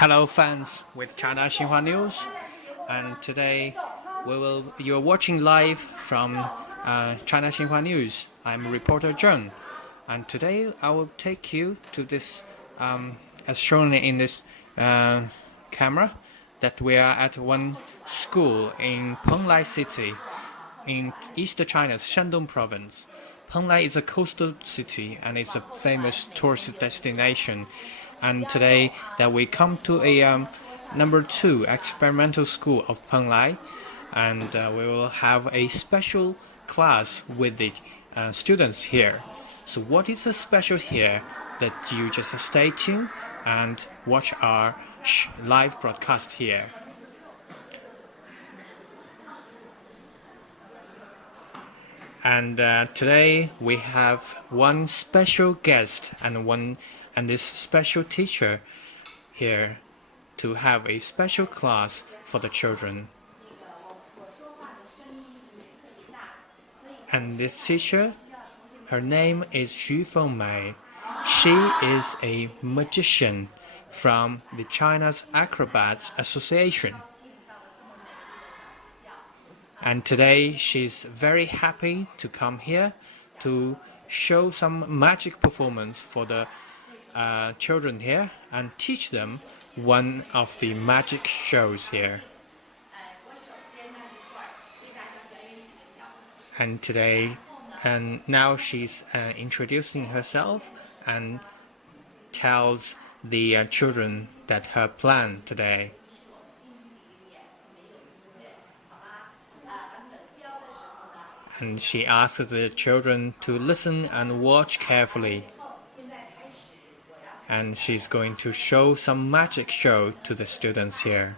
Hello, fans with China Xinhua News, and today you're watching live from China Xinhua News. I'm reporter Zheng, and today I will take you to this, as shown in this camera, that we are at one school in Penglai city, in East China's Shandong province. Penglai is a coastal city and it's a famous tourist destination. And today that we come to a number 2 experimental school of Penglai, and we will have a special class with the students here. So what is so special here that you just stay tuned and watch our live broadcast here. And today we have one special guest and this special teacher here to have a special class for the children. And this teacher, her name is Xu Fengmei. She is a magician from the China's Acrobats Association. And today she's very happy to come here to show some magic performance for the children here and teach them one of the magic shows here. And now she's introducing herself and tells the children that her plan today. And she asks the children to listen and watch carefully. And she's going to show some magic show to the students here.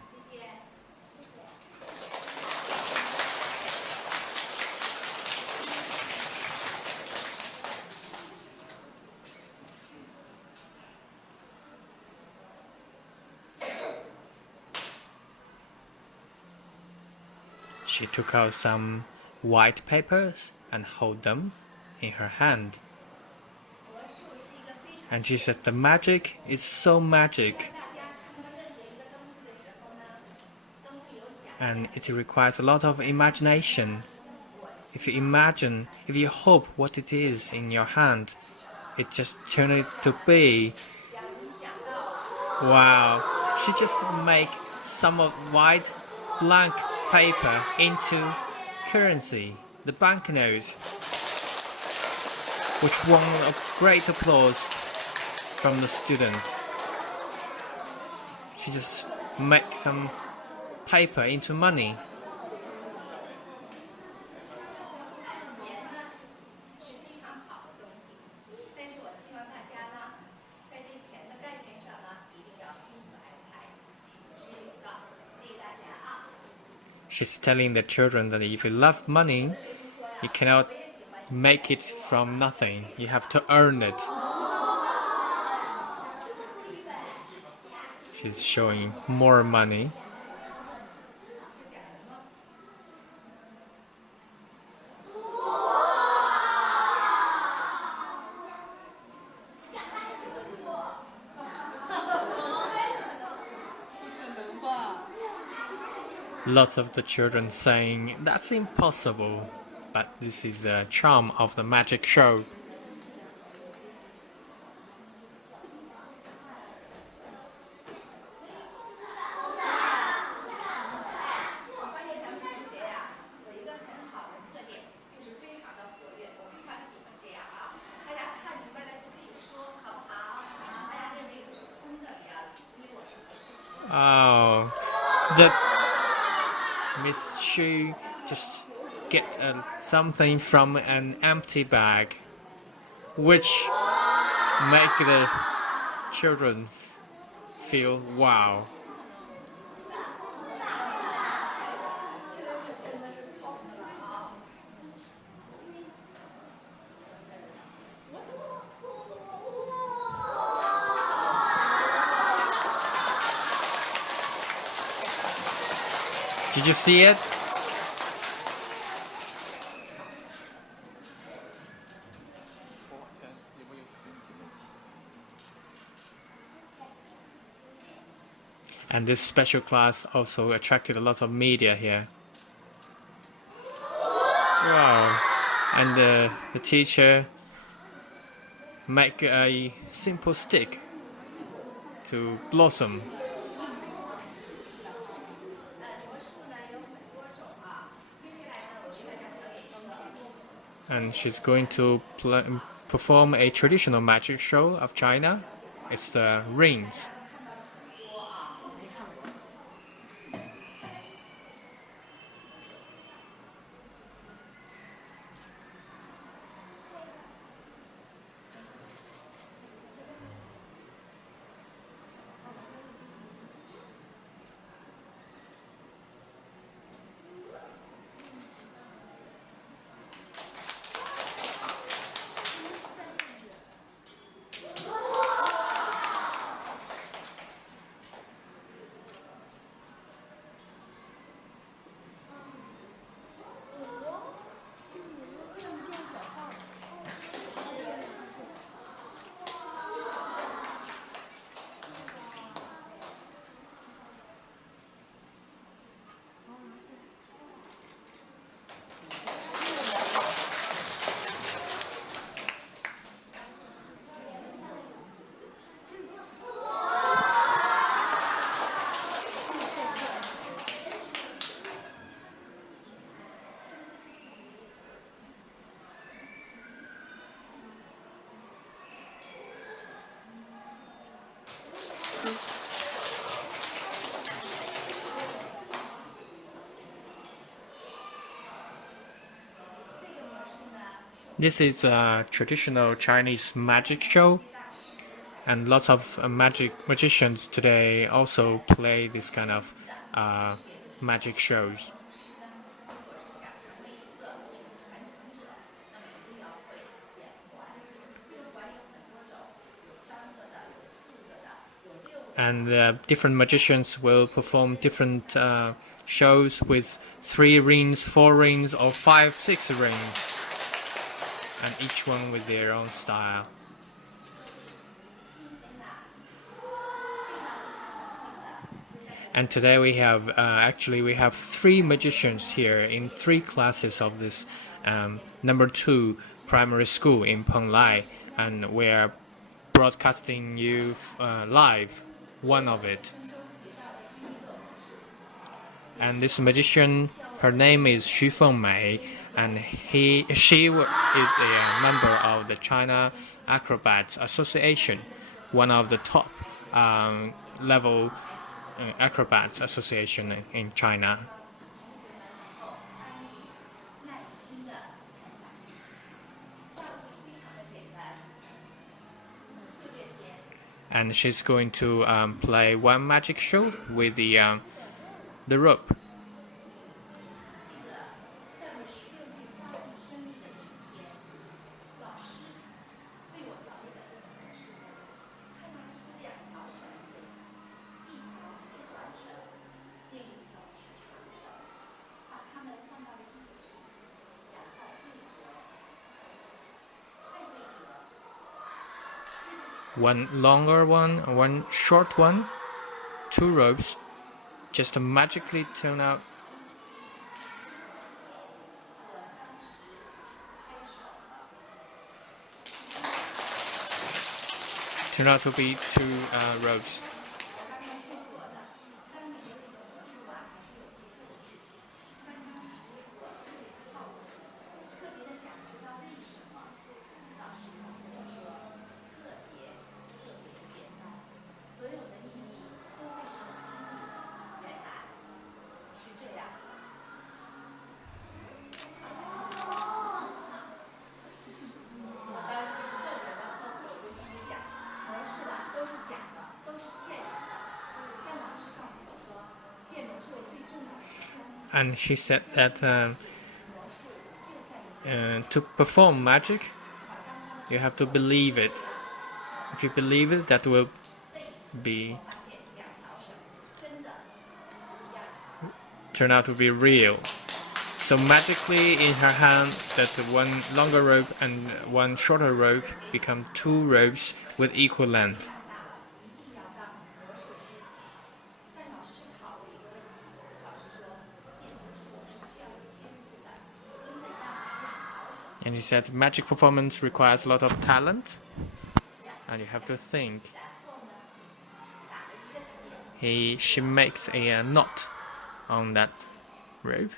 She took out some white papers and hold them in her hand. And she said the magic is so magic. And it requires a lot of imagination. If you hope what it is in your hand, it just turns it to be. Wow, she just make some of white blank paper into currency, the banknotes, which won a great applause from the students. She just make some paper into money. She's telling the children that if you love money, you cannot make it from nothing. You have to earn it. She's showing more money. Lots of the children saying, that's impossible, but this is the charm of the magic show. Oh, Miss Xu just get something from an empty bag, which make the children feel wow. Did you see it? And this special class also attracted a lot of media here. Wow. And the teacher make a simple stick to blossom. And she's going to perform a traditional magic show of China. It's the rings. This is a traditional Chinese magic show, and lots of magicians today also play this kind of magic shows. And different magicians will perform different shows with 3 rings, 4 rings, or 5, 6 rings, and each one with their own style. And today we have actually we have 3 magicians here in 3 classes of this number 2 primary school in Penglai, and we are broadcasting you live one of it. And this magician, her name is Xu Fengmei, and she is a member of the China Acrobats Association, one of the top level acrobats association in China. And she's going to play one magic show with the rope. One longer one, one short one, 2 ropes, just magically turn out. Turn out to be 2 ropes. And she said that to perform magic, you have to believe it. If you believe it, that will turn out to be real. So magically in her hand, that one longer rope and one shorter rope become 2 ropes with equal length. And he said magic performance requires a lot of talent, and you have to think. She makes a knot on that rope.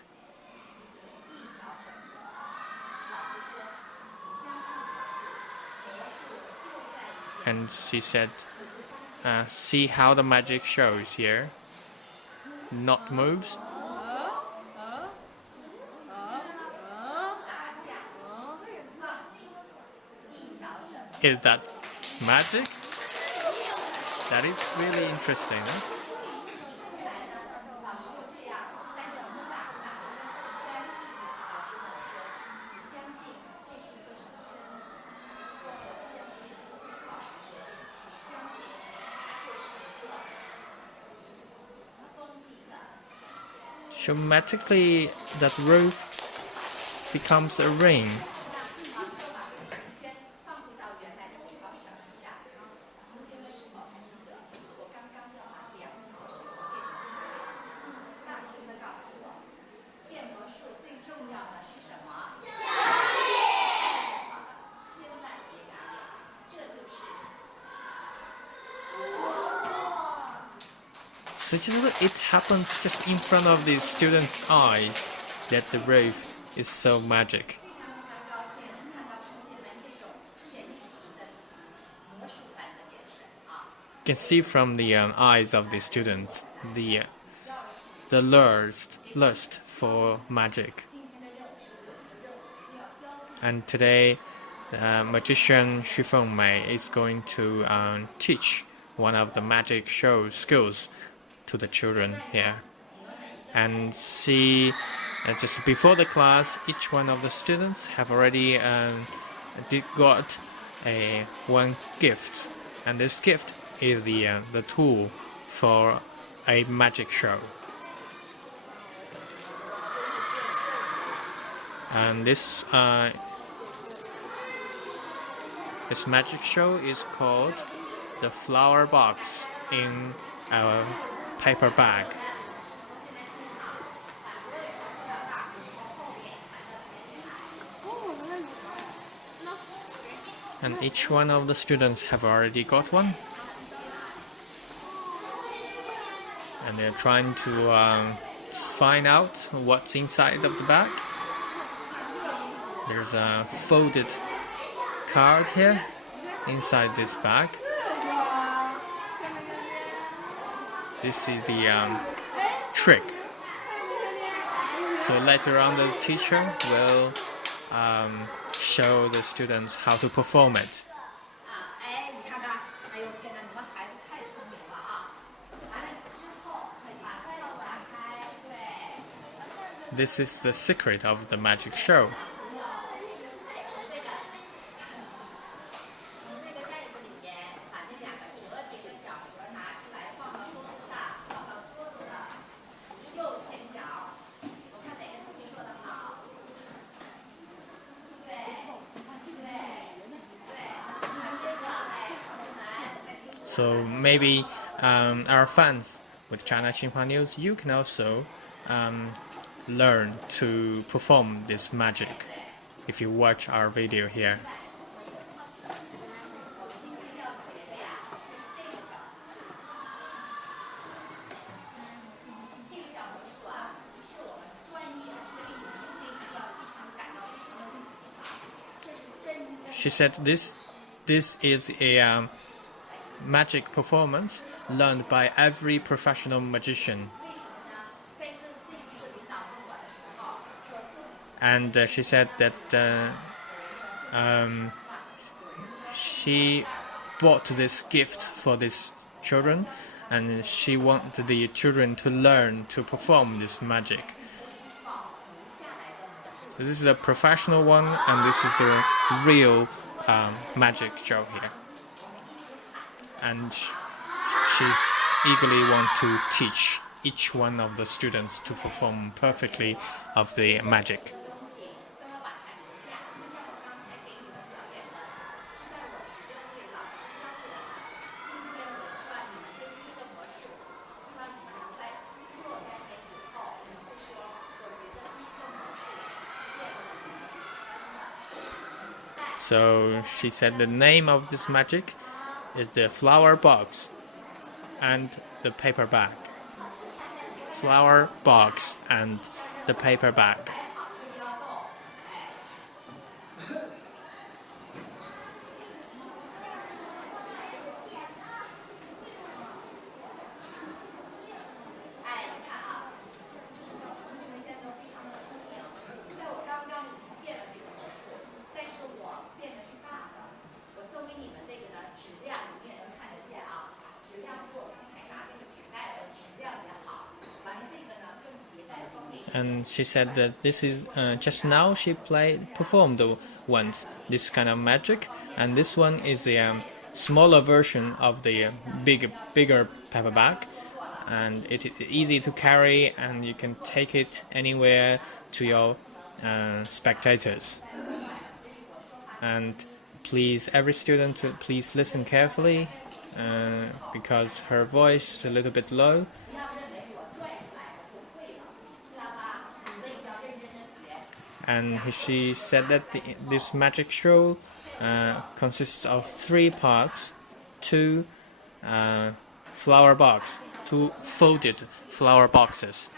And she said, see how the magic shows here. Knot moves. Is that magic? That is really interesting. Huh? Geometrically, that rope becomes a ring. So it happens just in front of the students' eyes that the rope is so magic. You can see from the eyes of the students the lust for magic. And today, magician Xu Fengmei is going to teach one of the magic show skills to the children here. And see, just before the class, each one of the students have already got one gift, and this gift is the tool for a magic show. And this magic show is called the flower box in our paper bag. And each one of the students have already got one. And they're trying to find out what's inside of the bag. There's a folded card here inside this bag. This is the trick. So later on, the teacher will show the students how to perform it. This is the secret of the magic show. So maybe our fans with China Xinhua News, you can also learn to perform this magic if you watch our video here. She said this is a magic performance learned by every professional magician. And she said that she bought this gift for these children, and she wanted the children to learn to perform this magic. This is a professional one, and this is the real magic show here. And she's eagerly want to teach each one of the students to perform perfectly of the magic. So she said the name of this magic is the flower box and the paper bag. Flower box and the paper bag. And she said that this is just now she performed once this kind of magic, and this one is a smaller version of the bigger paper bag, and it is easy to carry, and you can take it anywhere to your spectators. And please, every student, please listen carefully because her voice is a little bit low. And she said that this magic show consists of 3 parts: 2 flower box, 2 folded flower boxes,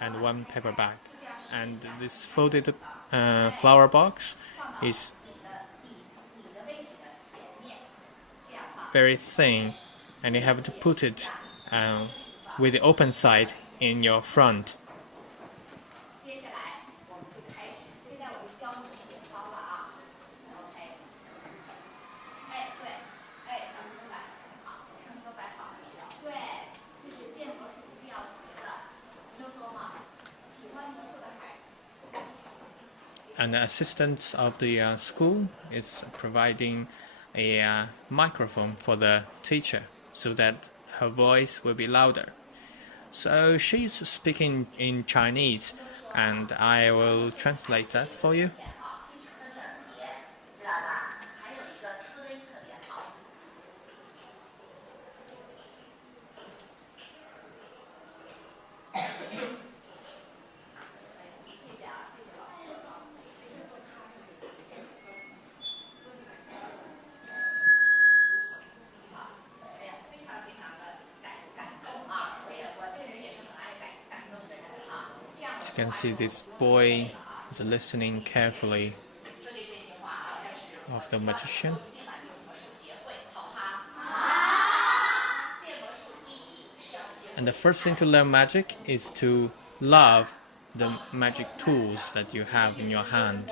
and 1 paper bag. And this folded flower box is very thin, and you have to put it with the open side in your front. And the assistant of the school is providing a microphone for the teacher so that her voice will be louder. So she's speaking in Chinese, and I will translate that for you. You can see this boy is listening carefully of the magician. And the first thing to learn magic is to love the magic tools that you have in your hand.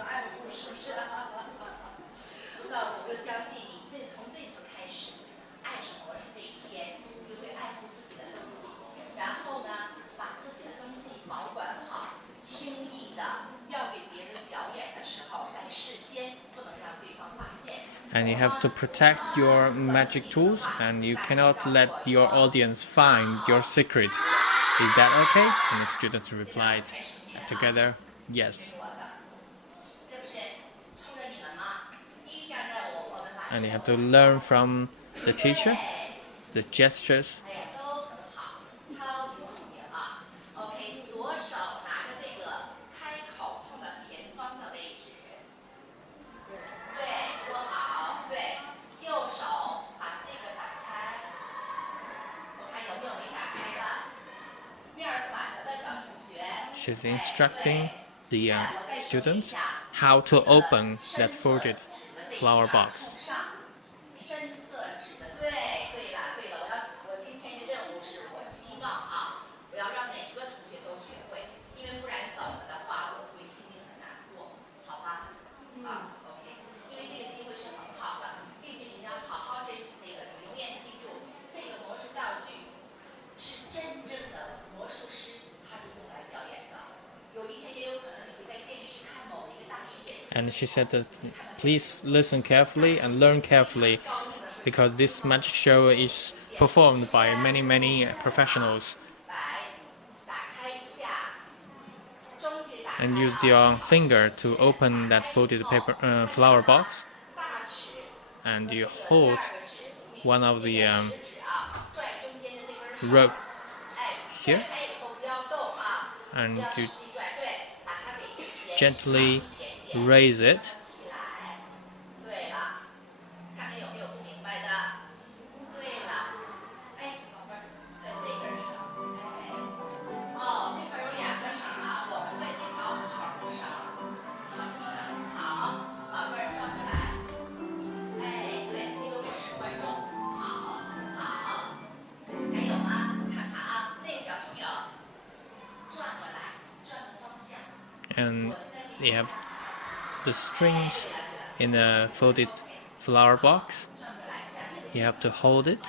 And you have to protect your magic tools, and you cannot let your audience find your secret. Is that okay? And the students replied together, yes. And you have to learn from the teacher, the gestures. She's instructing the students how to open that folded flower box. And she said that please listen carefully and learn carefully, because this magic show is performed by many professionals. And use your finger to open that folded paper flower box, and you hold one of the rope here, and you gently raise it and they have the strings in a folded flower box. You have to hold it,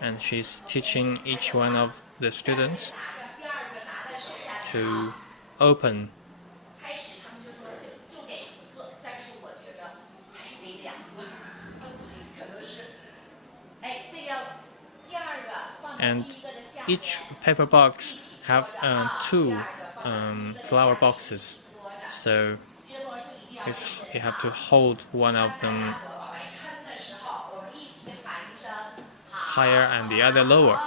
and she's teaching each one of the students to open. And each paper box have two flower boxes, so you have to hold one of them higher and the other lower.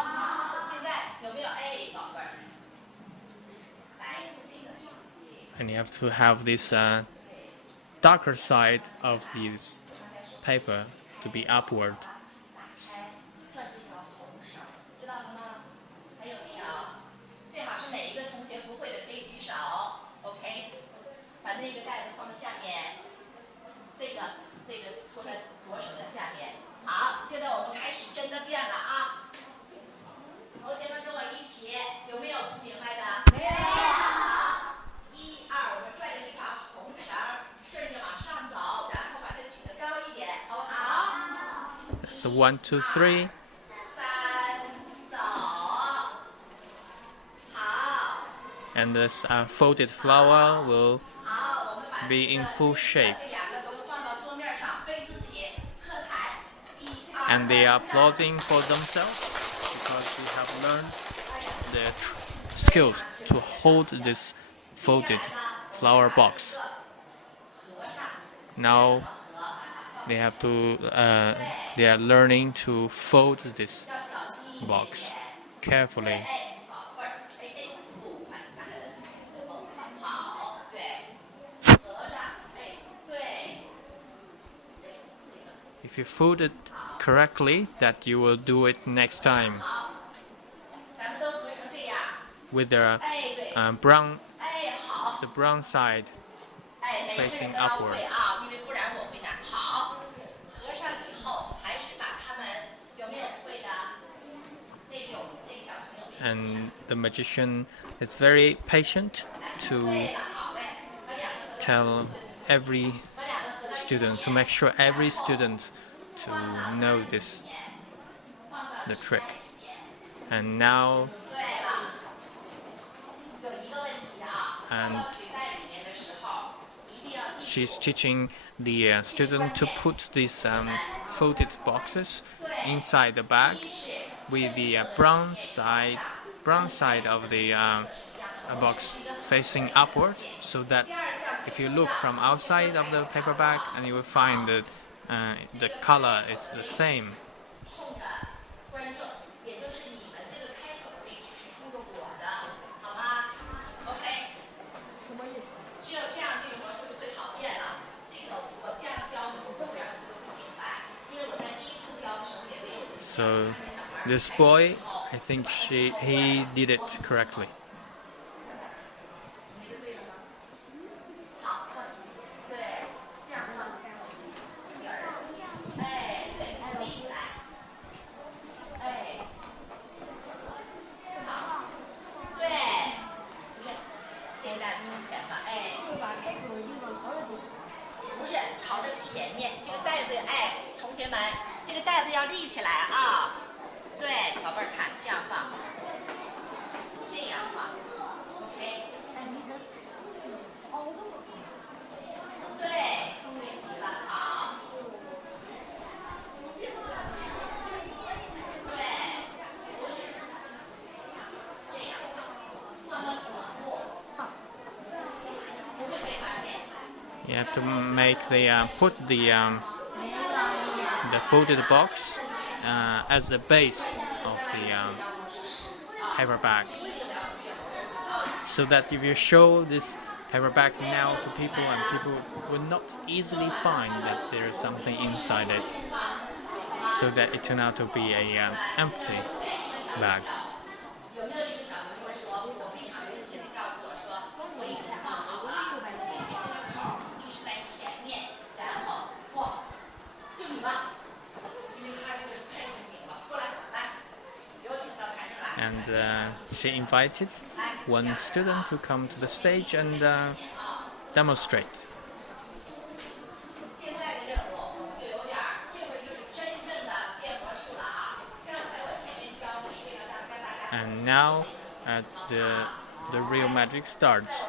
And you have to have this darker side of this paper to be upward. So 1, 2, 3. And this folded flower will be in full shape. And they are applauding for themselves because they have learned the skills to hold this folded flower box. Now they have to they are learning to fold this box carefully. If you fold it correctly, that you will do it next time with the brown side facing upward. And the magician is very patient to tell every student, to make sure every student to know the trick. And now she's teaching the student to put these folded boxes inside the bag with the brown side of the box facing upward, so that if you look from outside of the paper bag, and you will find that the color is the same. So this boy, I think he did it correctly. You have to make put the folded box as the base of the paper bag, so that if you show this paper bag now to people, and people will not easily find that there is something inside it, so that it turned out to be a empty bag. And she invited one student to come to the stage and demonstrate. And now the real magic starts.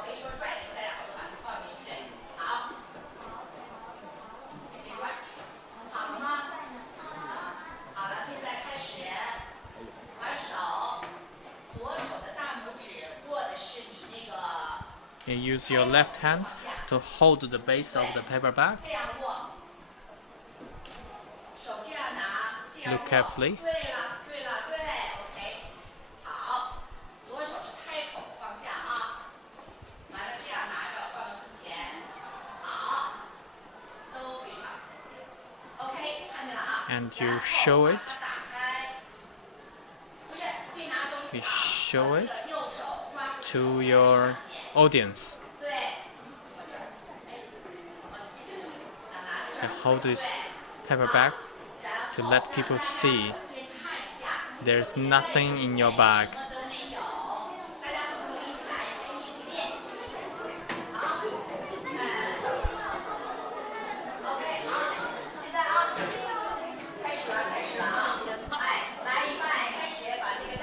You use your left hand to hold the base of the paper bag. Look carefully. And you show it. You show it to your audience. You hold this paper bag to let people see there's nothing in your bag.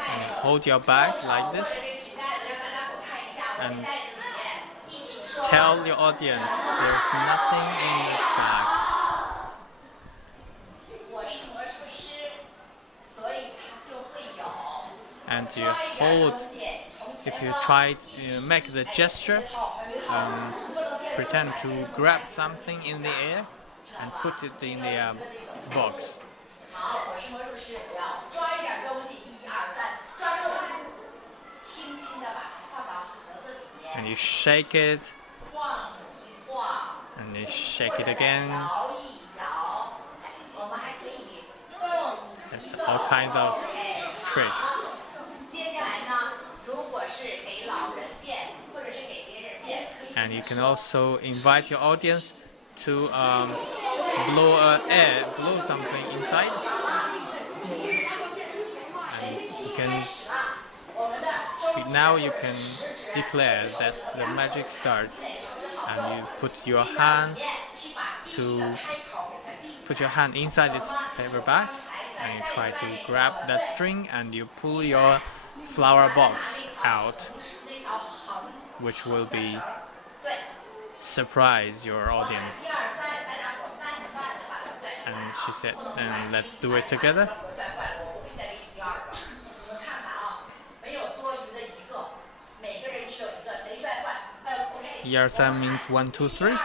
And hold your bag like this and tell your audience there's nothing in this bag. And you hold, if you try to make the gesture, pretend to grab something in the air and put it in the box. And you shake it, and you shake it again. It's all kinds of tricks. And you can also invite your audience to blow something inside. And now you can declare that the magic starts, and you put your hand inside this paper bag, and you try to grab that string, and you pull your flower box out, which will be surprise your audience. And she said, "Then let's do it together." Yarsan means 1, 2, 3.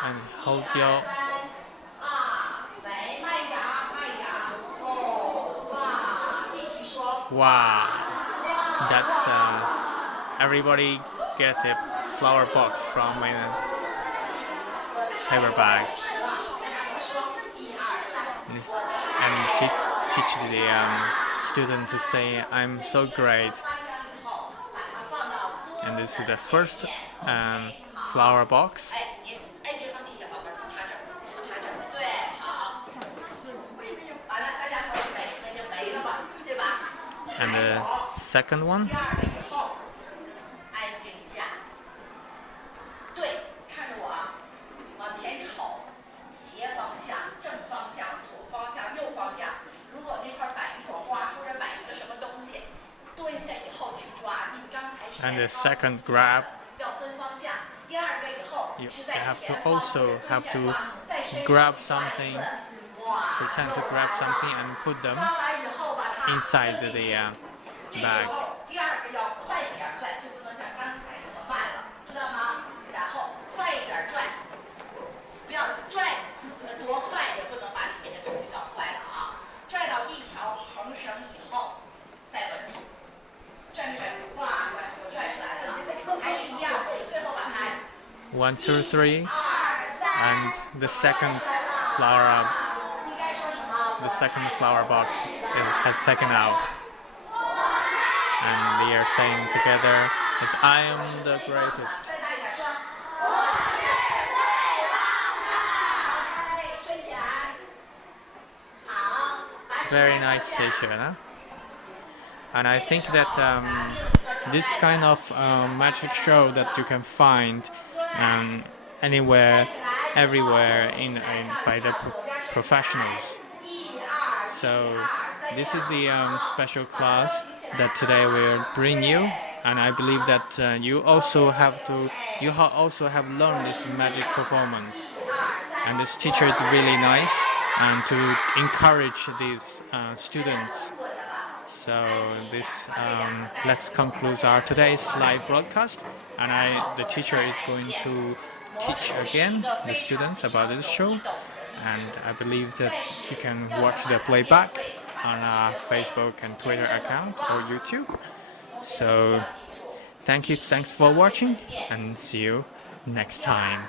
And hold your wow, that's everybody get a flower box from a paper bag. And she teaches the student to say, "I'm so great." And this is the first flower box. And the second one. And the second grab, you have to grab something, pretend to grab something and put them inside the bag. 1, 2, 3, and the second flower box has taken out, and they are saying together, as I am the greatest. Very nice teacher, huh? And I think that this kind of magic show that you can find anywhere, everywhere by the professionals. So this is the special class that today we'll bring you, and I believe that you also have learned this magic performance. And this teacher is really nice, and to encourage these students. So this let's conclude our today's live broadcast, and the teacher is going to teach again the students about this show, and I believe that you can watch the playback on our Facebook and Twitter account or YouTube. So thanks for watching, and see you next time.